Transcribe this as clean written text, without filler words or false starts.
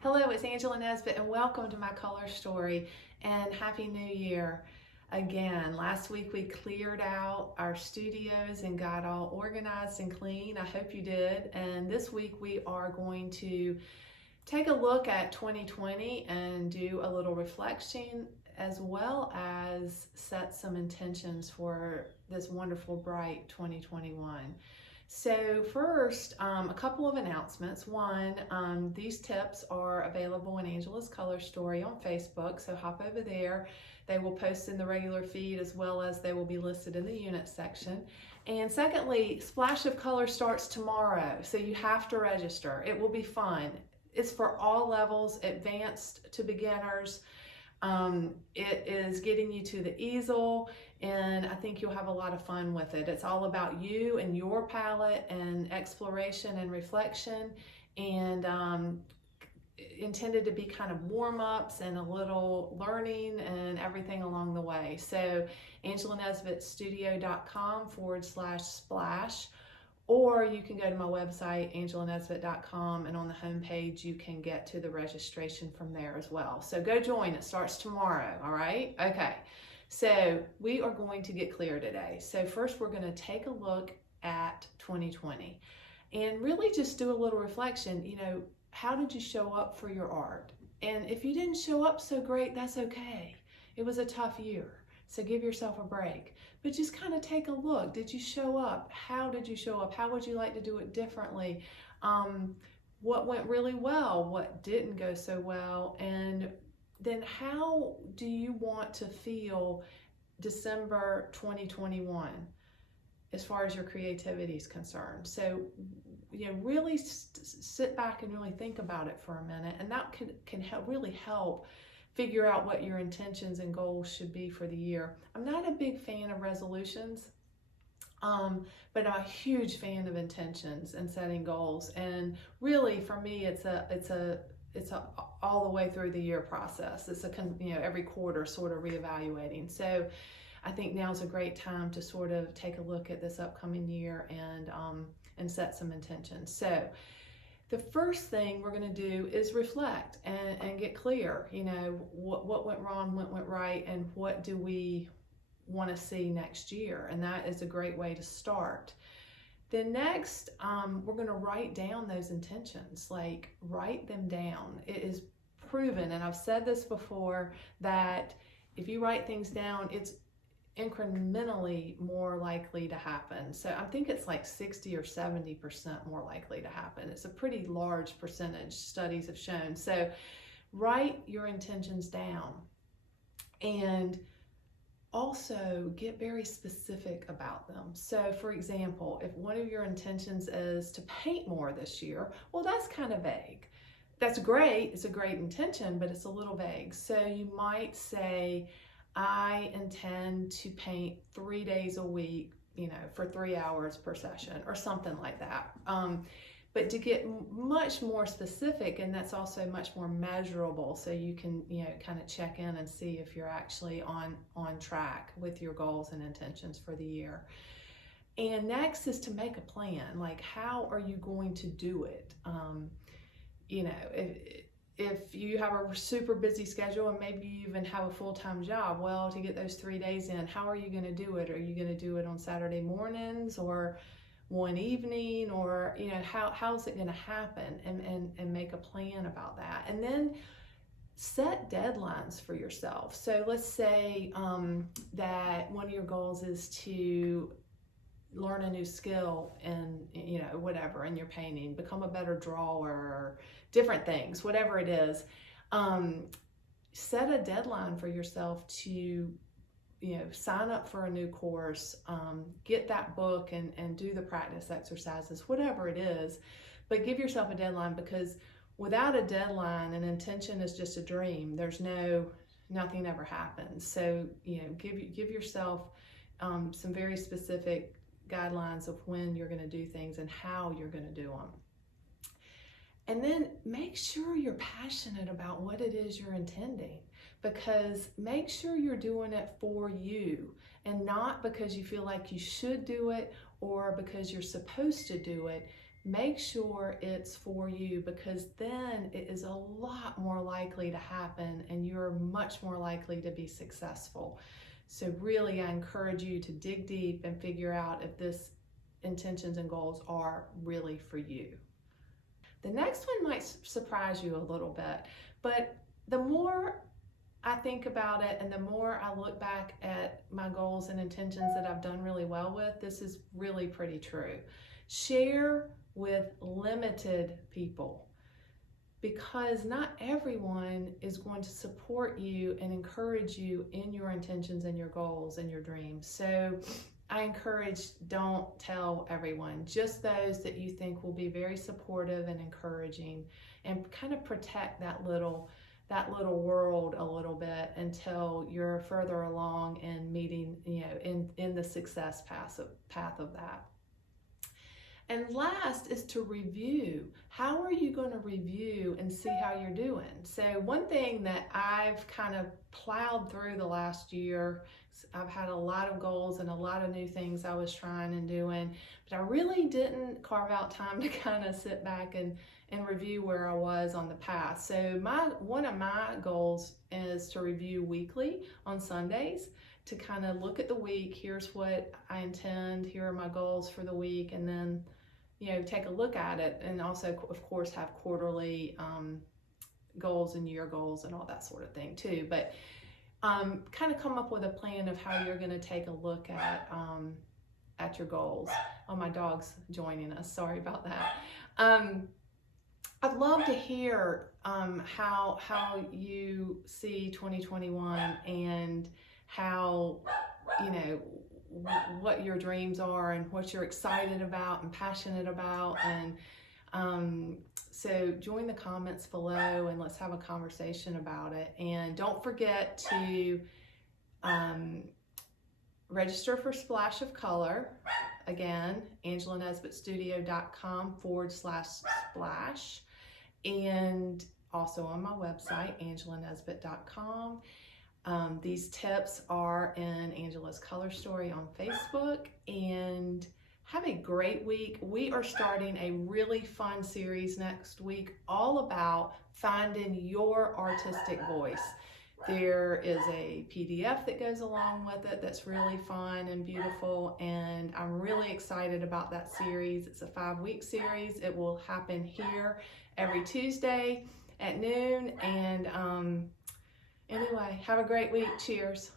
Hello, it's Angela Nesbitt, and welcome to my color story, and Happy New Year again. Last week we cleared out our studios and got all organized and clean. I hope you did. And this week we are going to take a look at 2020 and do a little reflection, as well as set some intentions for this wonderful, bright 2021. So first, a couple of announcements. One, these tips are available in Angela's Color Story on Facebook, so hop over there. They will post in the regular feed, as well as they will be listed in the unit section. And secondly, Splash of Color starts tomorrow, so you have to register. It will be fun. It's for all levels, advanced to beginners. It is getting you to the easel, and I think you'll have a lot of fun with it. It's all about you and your palette and exploration and reflection, and intended to be kind of warm-ups and a little learning and everything along the way. So angelanesbittstudio.com/splash, or you can go to my website, angelanesbitt.com, and on the homepage you can get to the registration from there as well. So go join. It starts tomorrow, all right? Okay, so we are going to get clear today. So first we're going to take a look at 2020 and really just do a little reflection. You know, how did you show up for your art? And if you didn't show up so great, that's okay. It was a tough year. So give yourself a break, but just kind of take a look. Did you show up? How did you show up? How would you like to do it differently? What went really well? What didn't go so well? And then how do you want to feel December 2021 as far as your creativity is concerned? So, you know, really sit back and really think about it for a minute, and that can really help figure out what your intentions and goals should be for the year. I'm not a big fan of resolutions, but I'm a huge fan of intentions and setting goals. And really, for me, it's a all the way through the year process. It's every quarter sort of reevaluating. So I think now's a great time to sort of take a look at this upcoming year and set some intentions. So the first thing we're going to do is reflect and get clear. You know, what went wrong, what went right, and what do we want to see next year? And that is a great way to start. Then next, we're going to write down those intentions. Like, write them down. It is proven, and I've said this before, that if you write things down, it's incrementally more likely to happen. So I think it's like 60 or 70% more likely to happen. It's a pretty large percentage, studies have shown. So write your intentions down, and also get very specific about them. So for example, if one of your intentions is to paint more this year, well, that's kind of vague. That's great, it's a great intention, but it's a little vague. So you might say, I intend to paint 3 days a week, for 3 hours per session, or something like that. But to get much more specific, and that's also much more measurable, so you can, kind of check in and see if you're actually on track with your goals and intentions for the year. And next is to make a plan. Like, how are you going to do it? If you have a super busy schedule, and maybe you even have a full-time job, well, to get those 3 days in, how are you going to do it? Are you going to do it on Saturday mornings, or one evening, or how's it going to happen? And make a plan about that. And then set deadlines for yourself. So let's say that one of your goals is to learn a new skill in whatever, in your painting, become a better drawer, or different things, whatever it is. Set a deadline for yourself to sign up for a new course, get that book and do the practice exercises, whatever it is. But give yourself a deadline, because without a deadline, an intention is just a dream. There's nothing ever happens. So give yourself some very specific guidelines of when you're going to do things and how you're going to do them. And then make sure you're passionate about what it is you're intending, because make sure you're doing it for you, and not because you feel like you should do it or because you're supposed to do it. make sure it's for you, because then it is a lot more likely to happen and you're much more likely to be successful. So really, I encourage you to dig deep and figure out if this intentions and goals are really for you. The next one might surprise you a little bit, but the more I think about it and the more I look back at my goals and intentions that I've done really well with, this is really pretty true. Share with limited people, because not everyone is going to support you and encourage you in your intentions and your goals and your dreams. So I encourage, don't tell everyone, just those that you think will be very supportive and encouraging, and kind of protect that little world a little bit until you're further along in meeting, in the success path of that. And last is to review. How are you going to review and see how you're doing? So one thing that I've kind of plowed through the last year, I've had a lot of goals and a lot of new things I was trying and doing, but I really didn't carve out time to kind of sit back and review where I was on the path. So one of my goals is to review weekly on Sundays, to kind of look at the week. Here's what I intend, here are my goals for the week, and then take a look at it, and also of course have quarterly goals and year goals and all that sort of thing too. But kind of come up with a plan of how you're going to take a look at your goals. Oh, my dog's joining us. Sorry about that. I'd love to hear how you see 2021 and how, what your dreams are and what you're excited about and passionate about. And so join the comments below and let's have a conversation about it. And don't forget to register for Splash of Color. Again, angelanesbittstudio.com/splash. And also on my website, angelanesbitt.com. These tips are in Angela's Color Story on Facebook. And have a great week. We are starting a really fun series next week all about finding your artistic voice. There is a PDF that goes along with it that's really fun and beautiful, and I'm really excited about that series. It's a 5-week series. It will happen here every Tuesday at noon. And anyway, have a great week. Cheers.